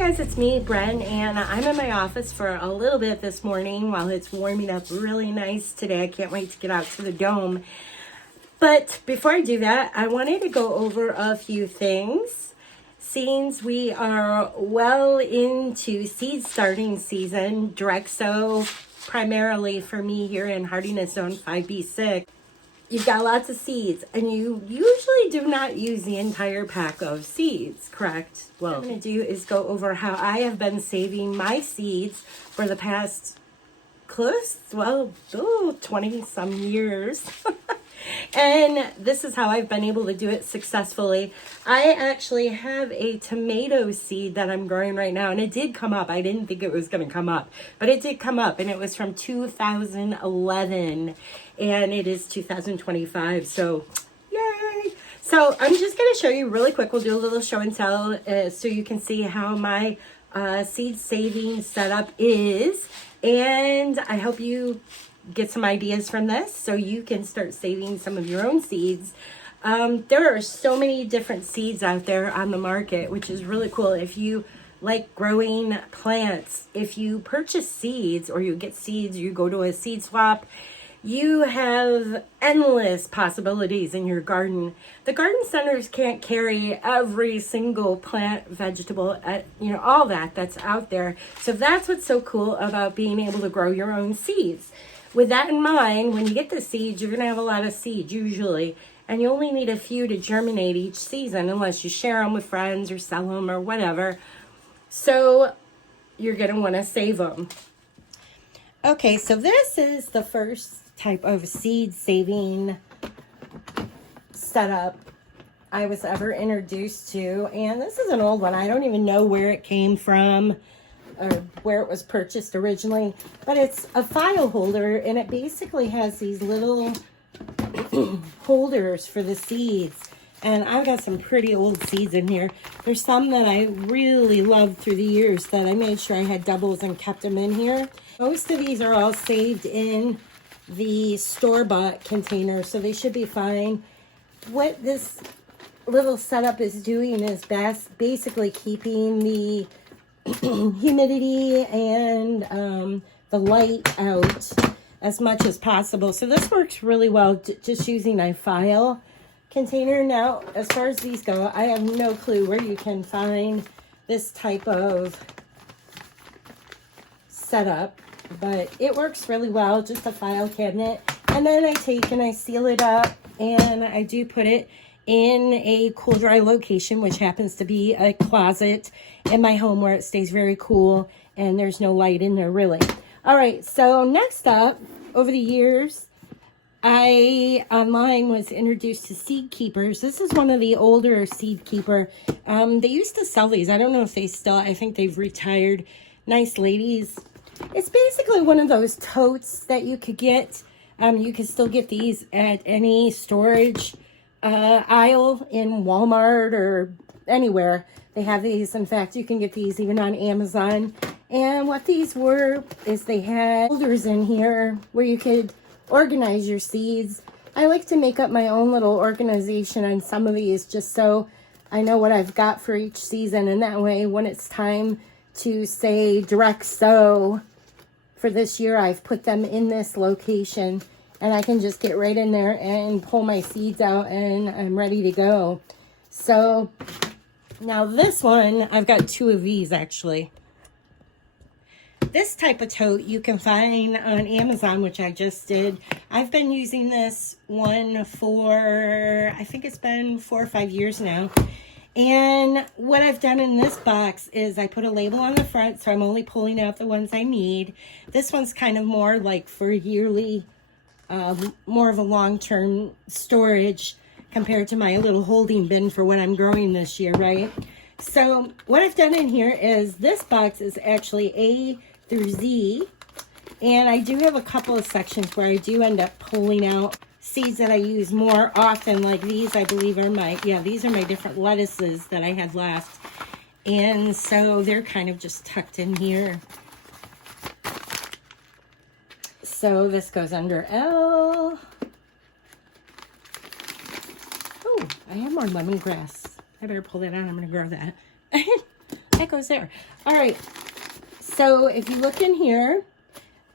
guys, it's me, Bren, and I'm in my office for a little bit this morning while it's warming up really nice today. I can't wait to get out to the dome. But before I do that, I wanted to go over a few things. Since we are well into seed starting season, direct sow primarily for me here in Hardiness Zone 5B6, you've got lots of seeds, and you usually do not use the entire pack of seeds, correct? Well, what I'm going to do is go over how I have been saving my seeds for the past 20 some years. And this is how I've been able to do it successfully. I actually have a tomato seed that I'm growing right now, and it did come up. I didn't think it was going to come up, but it did come up, and it was from 2011, and it is 2025, so yay! So I'm just going to show you really quick. We'll do a little show and tell so you can see how my seed saving setup is, and I hope you get some ideas from this so you can start saving some of your own seeds. There are so many different seeds out there on the market, which is really cool. If you like growing plants, if you purchase seeds or you get seeds, you go to a seed swap, you have endless possibilities in your garden. The garden centers can't carry every single plant, vegetable, all that's out there. So that's what's so cool about being able to grow your own seeds. With that in mind, when you get the seeds, you're going to have a lot of seeds usually, and you only need a few to germinate each season unless you share them with friends or sell them or whatever. So you're going to want to save them. Okay, so this is the first type of seed saving setup I was ever introduced to, and this is an old one. I don't even know where it came from or where it was purchased originally, but it's a file holder, and it basically has these little holders for the seeds. And I've got some pretty old seeds in here. There's some that I really loved through the years that I made sure I had doubles and kept them in here. Most of these are all saved in the store-bought container, so they should be fine. What this little setup is doing is basically keeping the humidity and the light out as much as possible. So this works really well just using a file container. Now, as far as these go, I have no clue where you can find this type of setup, but it works really well, just a file cabinet. And then I take and I seal it up, and I do put it in a cool, dry location, which happens to be a closet in my home where it stays very cool and there's no light in there really. All right, so next up, over the years, I online was introduced to Seed Keepers. This is one of the older Seed Keeper. They used to sell these. I don't know if they still, I think they've retired. Nice ladies. It's basically one of those totes that you could get. You can still get these at any storage aisle in Walmart or anywhere. They have these. In fact, you can get these even on Amazon. And what these were is they had holders in here where you could organize your seeds. I like to make up my own little organization on some of these just so I know what I've got for each season, and that way when it's time to say direct sow for this year, I've put them in this location, and I can just get right in there and pull my seeds out, and I'm ready to go. So now this one, I've got two of these actually. This type of tote you can find on Amazon, which I just did. I've been using this one for, I think it's been 4 or 5 years now. And what I've done in this box is I put a label on the front, so I'm only pulling out the ones I need. This one's kind of more like for yearly, more of a long-term storage compared to my little holding bin for what I'm growing this year, right? So what I've done in here is this box is actually A through Z, and I do have a couple of sections where I do end up pulling out seeds that I use more often, like these. I believe are these are my different lettuces that I had left, and so they're kind of just tucked in here. So this goes under L. Oh, I have more lemongrass. I better pull that out. I'm going to grow that. that goes there. All right. So if you look in here,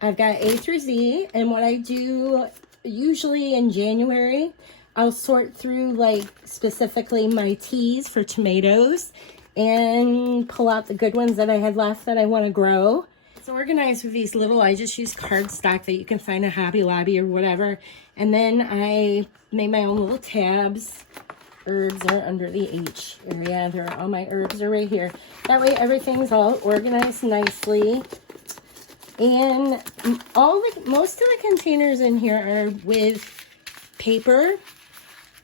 I've got A through Z, and what I do usually in January, I'll sort through like specifically my T's for tomatoes and pull out the good ones that I had left that I want to grow. It's organized with these little, I just use cardstock that you can find at Hobby Lobby or whatever. And then I made my own little tabs. Herbs are under the H area. There are all my herbs are right here. That way everything's all organized nicely. And most of the containers in here are with paper.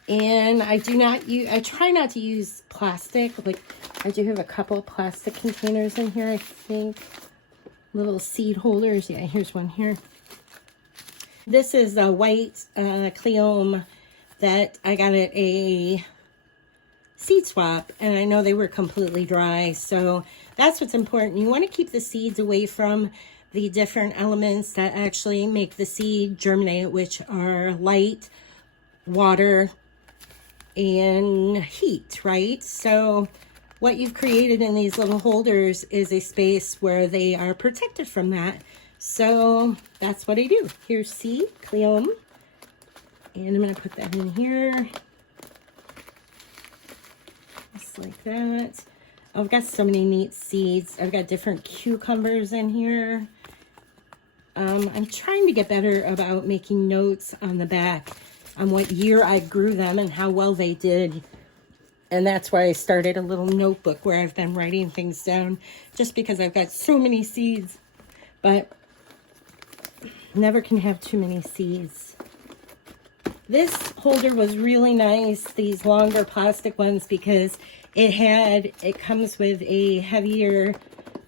And I try not to use plastic. Like, I do have a couple of plastic containers in here, I think. Little seed holders. Yeah, here's one here. This is a white Cleome that I got at a seed swap, and I know they were completely dry. So that's what's important. You want to keep the seeds away from the different elements that actually make the seed germinate, which are light, water, and heat, right? So what you've created in these little holders is a space where they are protected from that. So that's what I do. Here's C, Cleome. And I'm going to put that in here. Just like that. I've got so many neat seeds. I've got different cucumbers in here. I'm trying to get better about making notes on the back on what year I grew them and how well they did. And that's why I started a little notebook where I've been writing things down, just because I've got so many seeds. But never can have too many seeds. This holder was really nice, these longer plastic ones, because it comes with a heavier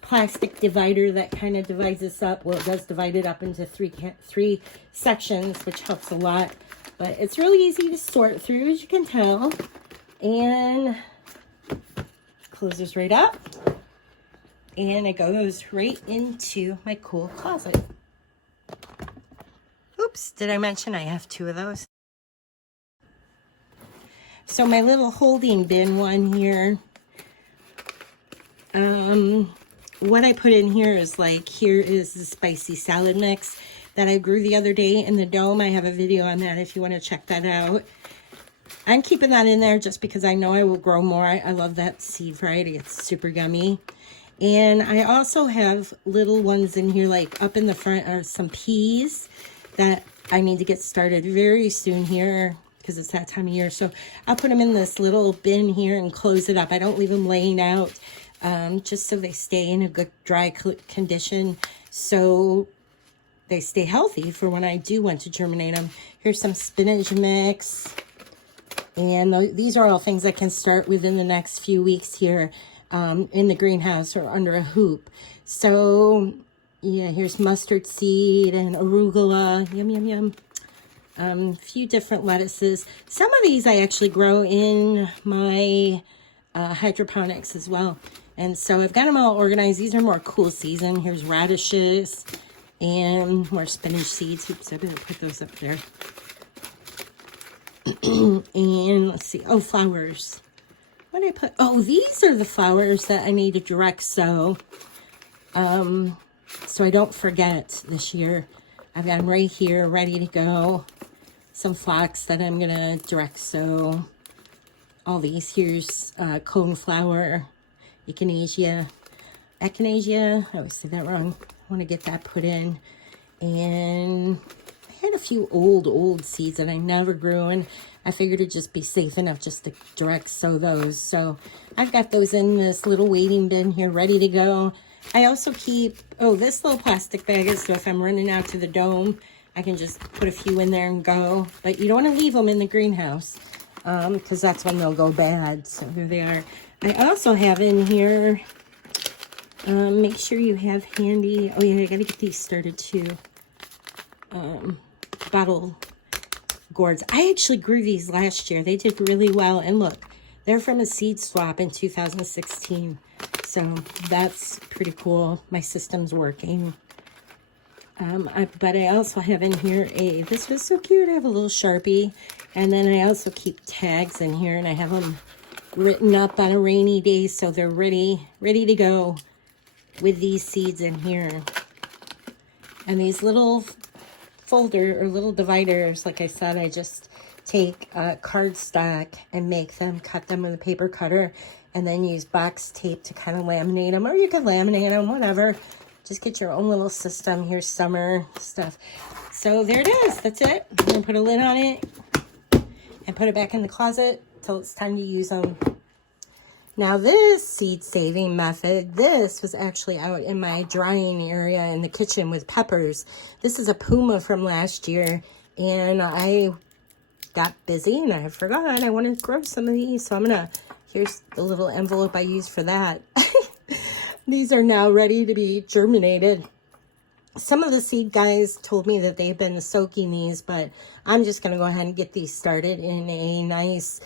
plastic divider that kind of divides this up. Well, it does divide it up into three sections, which helps a lot. But it's really easy to sort through, as you can tell. And closes right up. And it goes right into my cool closet. Oops, did I mention I have 2 of those? So my little holding bin one here, what I put in here is like, here is the spicy salad mix that I grew the other day in the dome. I have a video on that if you want to check that out. I'm keeping that in there just because I know I will grow more. I love that seed variety. It's super yummy. And I also have little ones in here, like up in the front are some peas that I need to get started very soon here because it's that time of year. So I'll put them in this little bin here and close it up. I don't leave them laying out just so they stay in a good dry condition, so they stay healthy for when I do want to germinate them. Here's some spinach mix. And these are all things that can start within the next few weeks here in the greenhouse or under a hoop. So, yeah, here's mustard seed and arugula. Yum, yum, yum. A few different lettuces. Some of these I actually grow in my hydroponics as well. And so I've got them all organized. These are more cool season. Here's radishes and more spinach seeds. Oops, I better put those up there. And let's see. Oh, flowers. What did I put? Oh, these are the flowers that I need to direct sow. So I don't forget this year. I've got them right here, ready to go. Some phlox that I'm going to direct sow. All these. Here's coneflower, echinacea. I always say that wrong. I want to get that put in. And I had a few old seeds that I never grew, and I figured it'd just be safe enough just to direct sow those. So I've got those in this little waiting bin here ready to go. I also keep, this little plastic bag is so if I'm running out to the dome, I can just put a few in there and go. But you don't want to leave them in the greenhouse because that's when they'll go bad. So here they are. I also have in here, make sure you have handy, oh yeah, I got to get these started too. Bottle gourds. I actually grew these last year. They did really well. And look, they're from a seed swap in 2016. So that's pretty cool. My system's working. But I also have in here this was so cute. I have a little Sharpie. And then I also keep tags in here, and I have them written up on a rainy day, so they're ready to go with these seeds in here. And these little folder or little dividers, like I said, I just take cardstock and make them, cut them with a paper cutter, and then use box tape to kind of laminate them, or you can laminate them, whatever. Just get your own little system. Here's summer stuff. So there it is. That's it. I'm going to put a lid on it and put it back in the closet till it's time to use them. Now this seed saving method, this was actually out in my drying area in the kitchen with peppers. This is a Puma from last year, and I got busy and I forgot I wanted to grow some of these. So I'm going to, here's the little envelope I used for that. These are now ready to be germinated. Some of the seed guys told me that they've been soaking these, but I'm just going to go ahead and get these started in a nice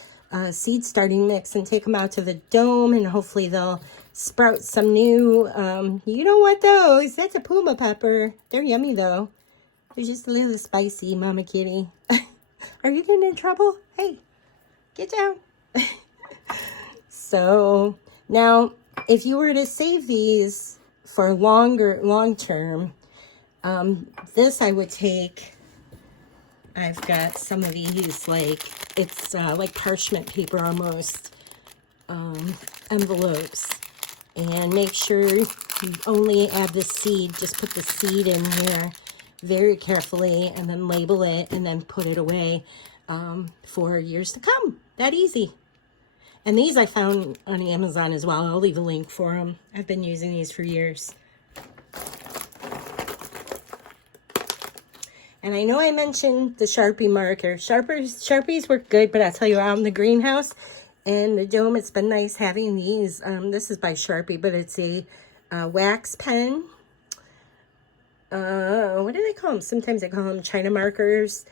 seed starting mix and take them out to the dome, and hopefully they'll sprout some new, you know what those? That's a Puma pepper. They're yummy though. They're just a little spicy, Mama Kitty. Are you getting in trouble? Hey, get down. So now, if you were to save these for long term, this I would take, I've got some of these, like, it's like parchment paper almost, envelopes, and make sure you only add the seed, just put the seed in here very carefully, and then label it, and then put it away for years to come. That easy. And these I found on Amazon as well. I'll leave a link for them. I've been using these for years. And I know I mentioned the Sharpie marker. Sharpies were good, but I'll tell you, out in the greenhouse and the dome, it's been nice having these. This is by Sharpie, but it's a wax pen. What do they call them? Sometimes they call them China markers.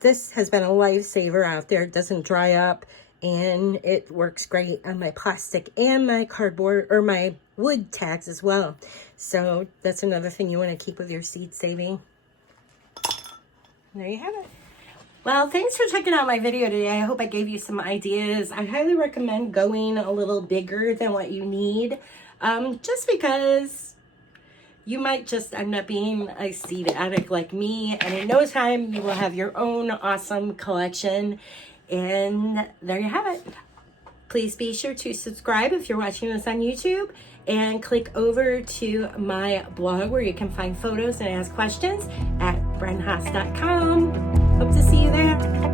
This has been a lifesaver out there. It doesn't dry up, and it works great on my plastic and my cardboard or my wood tags as well. So that's another thing you want to keep with your seed saving. There you have it. Well, thanks for checking out my video today. I hope I gave you some ideas. I highly recommend going a little bigger than what you need, just because you might just end up being a seed addict like me, and in no time you will have your own awesome collection. And there you have it. Please be sure to subscribe if you're watching this on YouTube, and click over to my blog where you can find photos and ask questions at brenhaas.com. Hope to see you there.